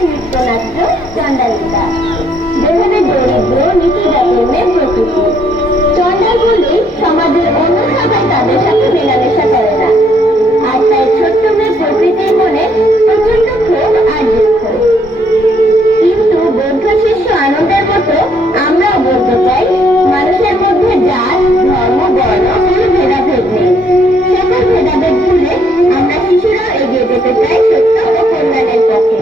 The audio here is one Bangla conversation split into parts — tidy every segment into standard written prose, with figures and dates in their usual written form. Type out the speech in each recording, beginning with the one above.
শিশুদের নৃত্যনাট্য চণ্ডালিকা। যেখানে দরিদ্র নিচু জাতের মেয়ে প্রকৃতি, চণ্ডাল বলেই সমাজের অন্য সবাই তাদের সাথে মেলামেশা করে না। আর তাই ছোট্ট মেয়ে প্রকৃতির মনে প্রচন্ড ক্ষোভ আর দুঃখ। কিন্তু বৌদ্ধ শিষ্য আনন্দের মতো আমরাও বলতে চাই, মানুষের মধ্যে জাত, ধর্ম, বর্ণ কোনো ভেদাভেদ নেই। সকল ভেদাভেদ ভুলে আমরা শিশুরাও এগিয়ে যেতে চাই সত্য ও কল্যাণের পথে।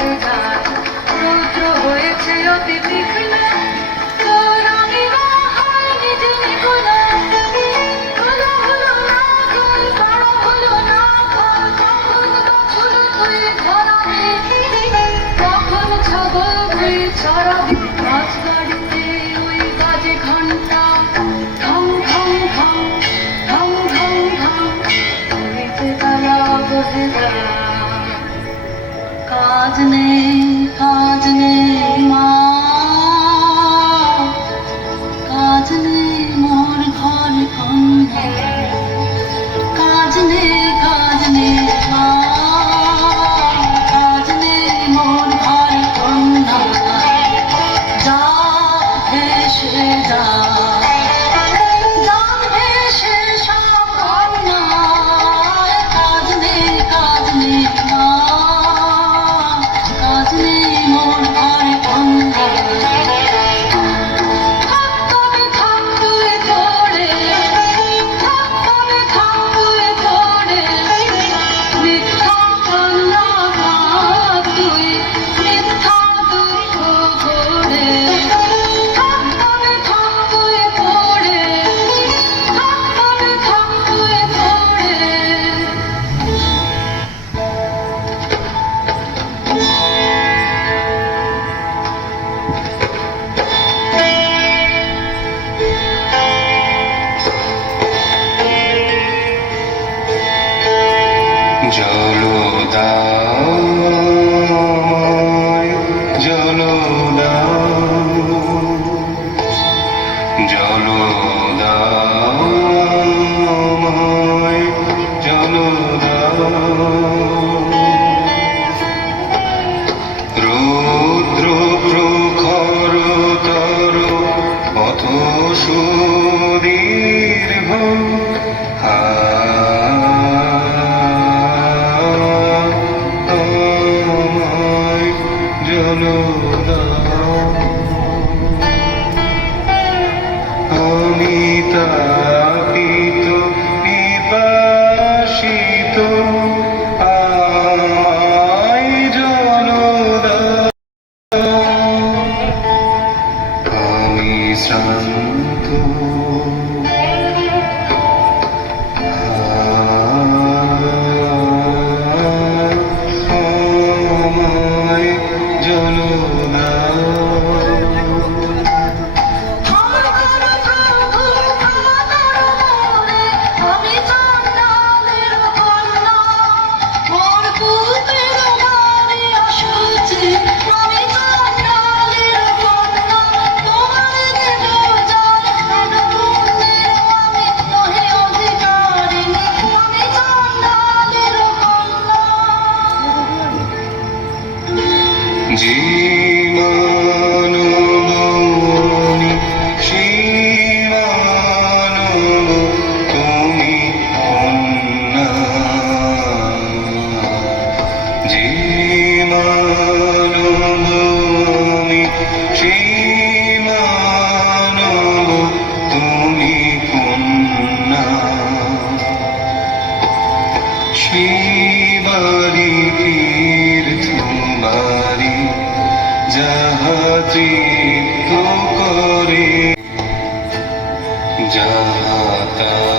বহে যায় রৌদ্র হয়েছে অতি তীক্ষ্ণ তোর আমি না হয় নিজে কোনো হলো হলো না গোল বড় হলো না ফল কখন বছর তুই ধরাবি কখন ছাগল তুই চড়াবি রাজবাড়িতে ওই বাজে ঘন্টা ঢং ঢং ঢং ঢং ঢং ঢং হয়েছে তারা বসে যায় কাজ নেই মা কাজ নেই মোর ঘর কন্যা কাজ নেই মা কাজ নেই মোর ঘর কন্যা যা ভেসে যা যা ভেসে সব কন্যা কাজ নেই মা কাজ নেই মোর ঘর কন্যা থাকবে থাকবে তোরে থাকবে থাকবে তোরে মিথ্যা কন্যা তুই মিথ্যা দুঃখ করে থাকবে থাকবে তোরে থাকবে থাকবে তোরে জলো দাও জলো দাও জলো দাও জলো দাও রৌদ্র প্রখর তর পথ সুদীর্ঘ আমায় জলো দাও আমি তাপিত পিপাসিত আমায় জলো দাও আমি শ্রান্ত আমায় জলো দাও আমি চন্ডালের কন্যা মোর পুত্রের নারী অসুচি আমি চন্ডালের কন্যা তোমার দেব জল প্রাণ পুণ্যের আমি নহে অধিকারিণী আমি চন্ডালের কন্যা জীবনবনি শিবানব তুমি কন্যা জীবনবনি শিবানব তুমি কন্যা শিবারি তীর্থবারি যাহা তৃপ্ত করে যাহা